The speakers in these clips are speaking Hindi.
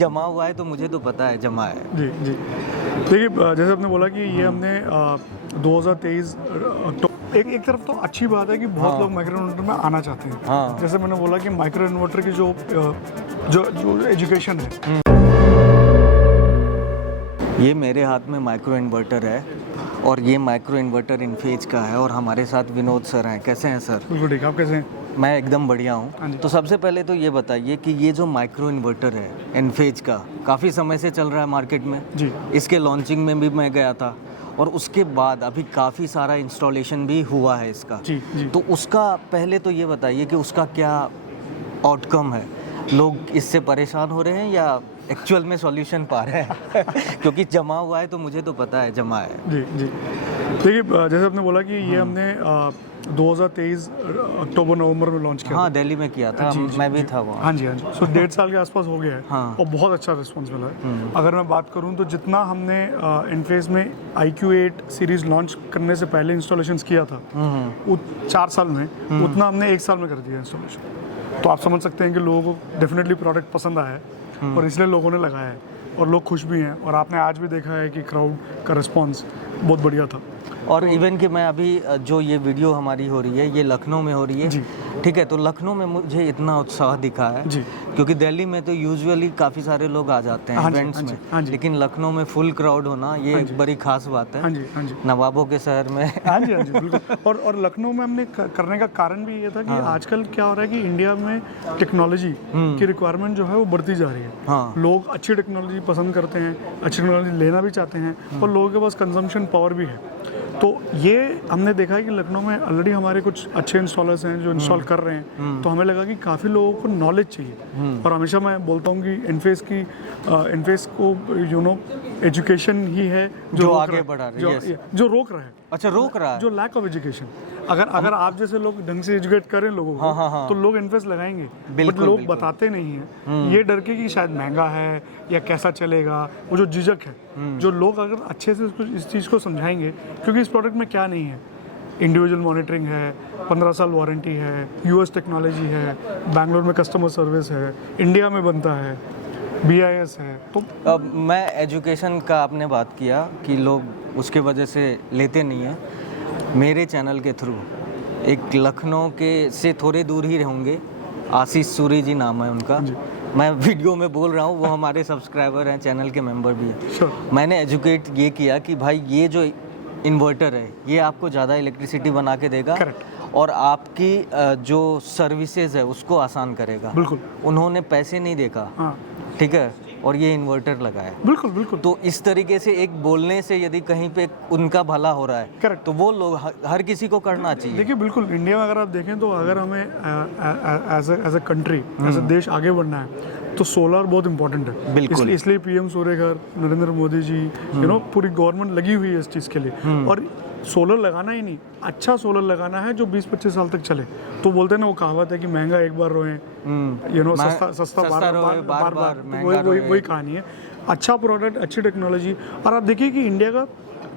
जमा हुआ है तो मुझे तो पता है जमा है। जी जी। देखिए जैसे आपने बोला कि ये हमने 2023 एक तरफ तो अच्छी बात है कि बहुत लोग माइक्रो इन्वर्टर में आना चाहते हैं। हाँ। जैसे मैंने बोला कि माइक्रो इन्वर्टर की जो एजुकेशन है। ये मेरे हाथ में माइक्रो इन्वर्टर है और ये माइक्रो इन्वर्टर इनफेज का है और हमारे साथ विनोद सर हैं। कैसे हैं सर? बिल्कुल ठीक। आप कैसे हैं? मैं एकदम बढ़िया हाँ हूँ। जी। तो सबसे पहले तो ये बताइए कि ये जो माइक्रो इन्वर्टर है इनफेज का काफ़ी समय से चल रहा है मार्केट में। जी। इसके लॉन्चिंग में भी मैं गया था और उसके बाद अभी काफ़ी सारा इंस्टॉलेशन भी हुआ है इसका। जी जी। तो उसका पहले तो ये बताइए कि उसका क्या आउटकम है? लोग इससे परेशान हो रहे हैं या एक्चुअल में सॉल्यूशन पा रहे हैं? क्योंकि जमा हुआ है तो मुझे तो पता है जमा है। जी जी। देखिए जैसे आपने बोला कि ये हमने 2023 अक्टूबर नवंबर में लॉन्च किया। हाँ, दिल्ली में किया था। जी, जी, मैं भी जी। था वहाँ। हाँ जी हाँ जी। सो 1.5 साल के आसपास हो गया है। हाँ। और बहुत अच्छा रिस्पॉन्स मिला है। अगर मैं बात करूँ तो जितना हमने इनफेस में IQ8 सीरीज लॉन्च करने से पहले इंस्टॉलेशंस किया था 4 साल में, उतना हमने 1 साल में कर दिया इंस्टॉलेशन। तो आप समझ सकते हैं कि लोगों को डेफिनेटली प्रोडक्ट पसंद आया है और इसलिए लोगों ने लगाया है और लोग खुश भी हैं। और आपने आज भी देखा है कि क्राउड का रिस्पॉन्स बहुत बढ़िया था। और इवन कि मैं अभी जो ये वीडियो हमारी हो रही है ये लखनऊ में हो रही है। जी। ठीक है, तो लखनऊ में मुझे इतना उत्साह दिखा है जी। क्योंकि दिल्ली में तो यूजुअली काफ़ी सारे लोग आ जाते हैं हाँ जी, इवेंट्स हाँ जी, में। हाँ जी। लेकिन लखनऊ में फुल क्राउड होना ये एक बड़ी खास बात है। हाँ जी हाँ जी। नवाबों के शहर में। हाँ जी हाँ जी बिल्कुल। और लखनऊ में हमने करने का कारण भी ये था कि आजकल क्या हो रहा है कि इंडिया में टेक्नोलॉजी की रिक्वायरमेंट जो है वो बढ़ती जा रही है। हाँ। लोग अच्छी टेक्नोलॉजी पसंद करते हैं, अच्छी टेक्नोलॉजी लेना भी चाहते हैं और लोगों के पास कंजम्पशन पावर भी है। तो ये हमने देखा है कि लखनऊ में ऑलरेडी हमारे कुछ अच्छे इंस्टॉलर्स हैं जो इंस्टॉल कर रहे हैं। तो हमें लगा कि काफ़ी लोगों को नॉलेज चाहिए। और हमेशा मैं बोलता हूँ कि इनफेस को एजुकेशन ही है जो आगे बढ़ा रही है, जो रोक रहा है। अच्छा, रोक रहा है। जो लैक ऑफ एजुकेशन। अगर आप जैसे लोग ढंग से एजुकेट करें लोगों को तो लोग इन्वेस्ट लगाएंगे। बट लोग बताते नहीं हैं, ये डर के कि शायद महंगा है या कैसा चलेगा। वो जो झिझक है, जो लोग अगर अच्छे से इस चीज़ को समझाएंगे, क्योंकि इस प्रोडक्ट में क्या नहीं है, इंडिविजुअल मॉनिटरिंग है, 15 साल वारंटी है, US टेक्नोलॉजी है, बैंगलोर में कस्टमर सर्विस है, इंडिया में बनता है, BIS है। तो अब मैं एजुकेशन का आपने बात किया कि लोग उसके वजह से लेते नहीं हैं। मेरे चैनल के थ्रू एक लखनऊ के से थोड़े दूर ही होंगे, आशीष सूरी जी नाम है उनका। मैं वीडियो में बोल रहा हूँ, वो हमारे सब्सक्राइबर हैं, चैनल के मेंबर भी हैं। Sure. मैंने एजुकेट ये किया कि भाई ये जो इन्वर्टर है ये आपको ज़्यादा इलेक्ट्रिसिटी बना के देगा। Correct. और आपकी जो सर्विसेज है उसको आसान करेगा। बिल्कुल। उन्होंने पैसे नहीं देखा। हाँ ठीक है, और ये इन्वर्टर लगाया। बिल्कुल बिल्कुल। तो इस तरीके से एक बोलने से यदि कहीं पे उनका भला हो रहा है Correct. तो वो लोग हर किसी को करना चाहिए। देखिए बिल्कुल, इंडिया में अगर आप देखें तो अगर हमें as a country, as a देश आगे बढ़ना है तो सोलर बहुत इंपॉर्टेंट है। बिल्कुल। इसलिए PM सूर्यघर, नरेंद्र मोदी जी, पूरी गवर्नमेंट लगी हुई है इस चीज़ के लिए। और सोलर लगाना ही नहीं, अच्छा सोलर लगाना है जो 20-25 साल तक चले। तो बोलते हैं ना, वो कहावत है कि महंगा एक बार रोए, सस्ता बार वही कहानी है। अच्छा प्रोडक्ट, अच्छी टेक्नोलॉजी। और आप देखिए कि इंडिया का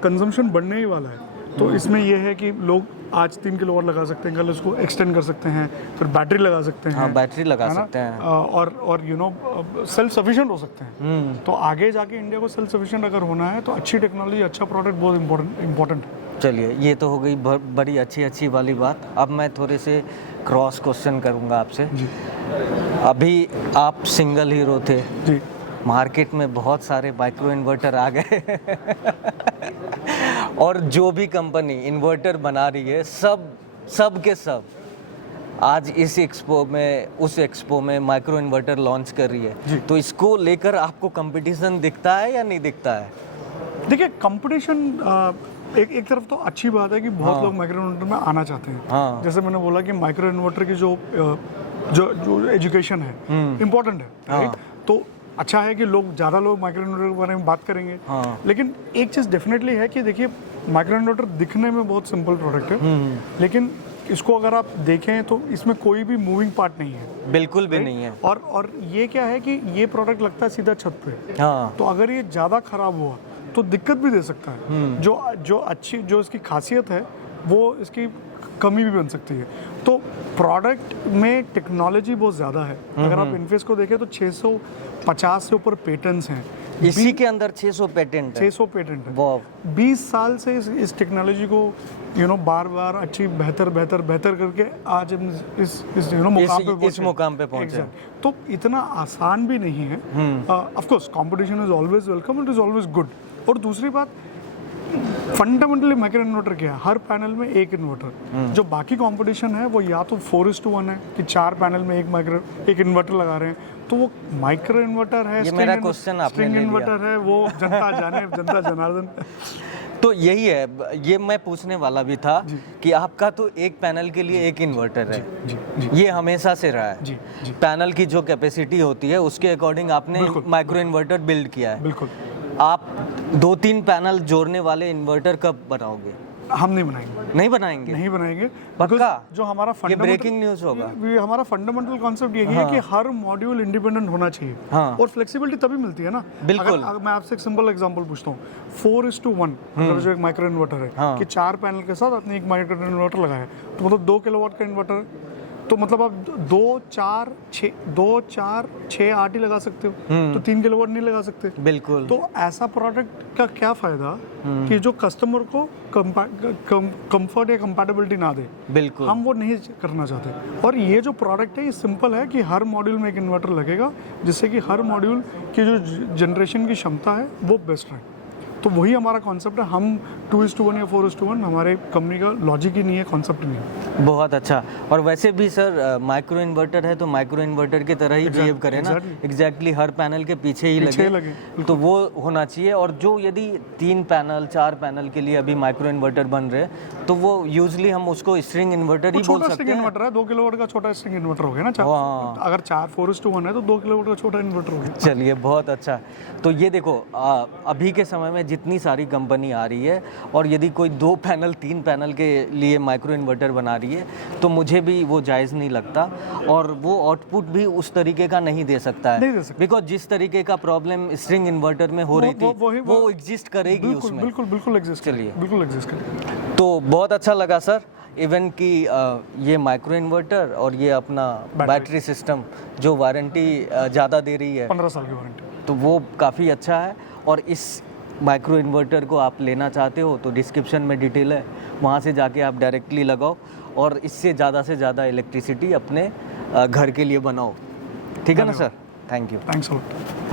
कंजम्पशन बढ़ने ही वाला है। तो इसमें यह है कि लोग आज 3 किलो और लगा सकते हैं, कल उसको एक्सटेंड कर सकते हैं, फिर बैटरी लगा सकते हैं। हाँ, बैटरी लगा सकते हैं। और सेल्फ सफिशिएंट हो सकते हैं। तो आगे जाके इंडिया को सेल्फ सफिशिएंट अगर होना है तो अच्छी टेक्नोलॉजी, अच्छा प्रोडक्ट बहुत इंपॉर्टेंट है। चलिए, ये तो हो गई बड़ी अच्छी वाली बात। अब मैं थोड़े से क्रॉस क्वेश्चन करूँगा आपसे। जी। अभी आप सिंगल हीरो थे जी। मार्केट में बहुत सारे माइक्रो इन्वर्टर आ गए और जो भी कंपनी इन्वर्टर बना रही है सब के सब आज इस एक्सपो में, उस एक्सपो में माइक्रो इन्वर्टर लॉन्च कर रही है। तो इसको लेकर आपको कंपटीशन दिखता है या नहीं दिखता है? देखिए कंपटीशन एक तरफ तो अच्छी बात है कि बहुत लोग माइक्रो इन्वर्टर में आना चाहते हैं। हाँ। जैसे मैंने बोला कि माइक्रो इन्वर्टर की जो एजुकेशन है इम्पोर्टेंट है। राइट? तो अच्छा है कि ज़्यादा लोग माइक्रो इन्वर्टर के बारे में बात करेंगे। हाँ। लेकिन एक चीज़ डेफिनेटली है कि देखिए, माइक्रो इन्वर्टर दिखने में बहुत सिंपल प्रोडक्ट है, लेकिन इसको अगर आप देखें तो इसमें कोई भी मूविंग पार्ट नहीं है। बिल्कुल भी नहीं है। और ये क्या है कि ये प्रोडक्ट लगता है सीधा छत पे। हाँ। तो अगर ये ज़्यादा खराब हुआ तो दिक्कत भी दे सकता है। जो इसकी खासियत है वो इसकी कमी भी बन सकती है। तो प्रोडक्ट में टेक्नोलॉजी बहुत ज़्यादा है। अगर आप इन्फेस को देखें तो 650 से ऊपर पेटेंट्स हैं। इसी के अंदर 600 पेटेंट है। 600 पेटेंट है। वाह। 20 साल से इस टेक्नोलॉजी को बार बार अच्छी बेहतर करके आज हम इस मुकाम पे पहुंचे। तो इतना आसान भी नहीं है। Of course competition is always welcome, it is always good. और दूसरी बात, फंडामेंटली माइक्रो इन्वर्टर क्या है, हर पैनल में एक इन्वर्टर। जो बाकी कंपटीशन है वो या तो 4:1 है कि 4 पैनल में एक इन्वर्टर लगा रहे हैं, तो वो माइक्रो इन्वर्टर है, ये मेरा क्वेश्चन आपने स्ट्रिंग ले लिया। इन्वर्टर है, वो जनता जाने, जनता जनार्दन। तो यही है, ये मैं पूछने वाला भी था कि आपका तो एक पैनल के लिए एक इन्वर्टर है। जी। ये हमेशा से रहा है। जी। पैनल की जो कैपेसिटी होती है उसके अकॉर्डिंग आपने माइक्रो इन्वर्टर बिल्ड किया है। बिल्कुल। आप 2-3 पैनल जोड़ने वाले इन्वर्टर कब बनाओगे? हम नहीं बनाएंगे। नहीं बनाएंगे पक्का। Because जो हमारा ये ब्रेकिंग न्यूज होगा। हमारा फंडामेंटल कॉन्सेप्ट यही है कि हर मॉड्यूल इंडिपेंडेंट होना चाहिए। हाँ। और फ्लेक्सिबिलिटी तभी मिलती है ना। बिल्कुल। अगर मैं आपसे एक सिंपल एग्जांपल पूछता हूँ, 4:1 अगर जो एक माइक्रो इन्वर्टर है कि 4 पैनल के साथ आपने एक माइक्रो इन्वर्टर लगाया है, तो मतलब 2 किलोवाट का इन्वर्टर, तो मतलब आप 2, 4, 6, 8 ही लगा सकते हो, तो 3 किलोवाट नहीं लगा सकते। बिल्कुल। तो ऐसा प्रोडक्ट का क्या फायदा कि जो कस्टमर को कंफर्ट या कंपैटिबिलिटी ना दे। बिल्कुल। हम वो नहीं करना चाहते। और ये जो प्रोडक्ट है ये सिंपल है कि हर मॉड्यूल में एक इन्वर्टर लगेगा, जिससे कि हर मॉड्यूल की जो जनरेशन की क्षमता है वो बेस्ट रहे। तो वही हमारा कॉन्सेप्ट है। हम 2:1 या 4:1 हमारे कंपनी का लॉजिक ही नहीं है, कॉन्सेप्ट नहीं है। बहुत अच्छा। और वैसे भी सर माइक्रो इन्वर्टर है तो माइक्रो इन्वर्टर की तरह ही बिहेव करे ना। एग्जैक्टली हर पैनल के पीछे ही लगे, तो वो होना चाहिए। और जो यदि 3 पैनल 4 पैनल के लिए अभी माइक्रो इन्वर्टर बन रहे हैं तो वो यूजली हम उसको स्ट्रिंग इन्वर्टर ही बोल सकते हैं। इन्वर्टर है, 2 किलोवाट का छोटा स्ट्रिंग इन्वर्टर हो गया ना। अगर 4:1 है तो 2 किलोवाट का छोटा इन्वर्टर हो गया। चलिए, बहुत अच्छा। तो ये देखो, अभी के समय में जितनी सारी कंपनी आ रही है और यदि कोई 2 पैनल 3 पैनल के लिए माइक्रो इन्वर्टर बना रही है तो मुझे भी वो जायज़ नहीं लगता। और वो आउटपुट भी उस तरीके का नहीं दे सकता है, बिकॉज जिस तरीके का प्रॉब्लम स्ट्रिंग इन्वर्टर में हो रही थी वो एग्जिस्ट करेगी उसमें। बिल्कुल एग्जिस्ट। चलिए, बिल्कुल एग्जिस्ट करेगी। तो बहुत अच्छा लगा सर, इवन कि ये माइक्रो इन्वर्टर और ये अपना बैटरी सिस्टम जो वारंटी ज़्यादा दे रही है, 15 साल की वारंटी, तो वो काफ़ी अच्छा है। और इस माइक्रो इन्वर्टर को आप लेना चाहते हो तो डिस्क्रिप्शन में डिटेल है, वहाँ से जाके आप डायरेक्टली लगाओ और इससे ज़्यादा से ज़्यादा इलेक्ट्रिसिटी अपने घर के लिए बनाओ। ठीक है ना sir? Thank you. Thanks a lot.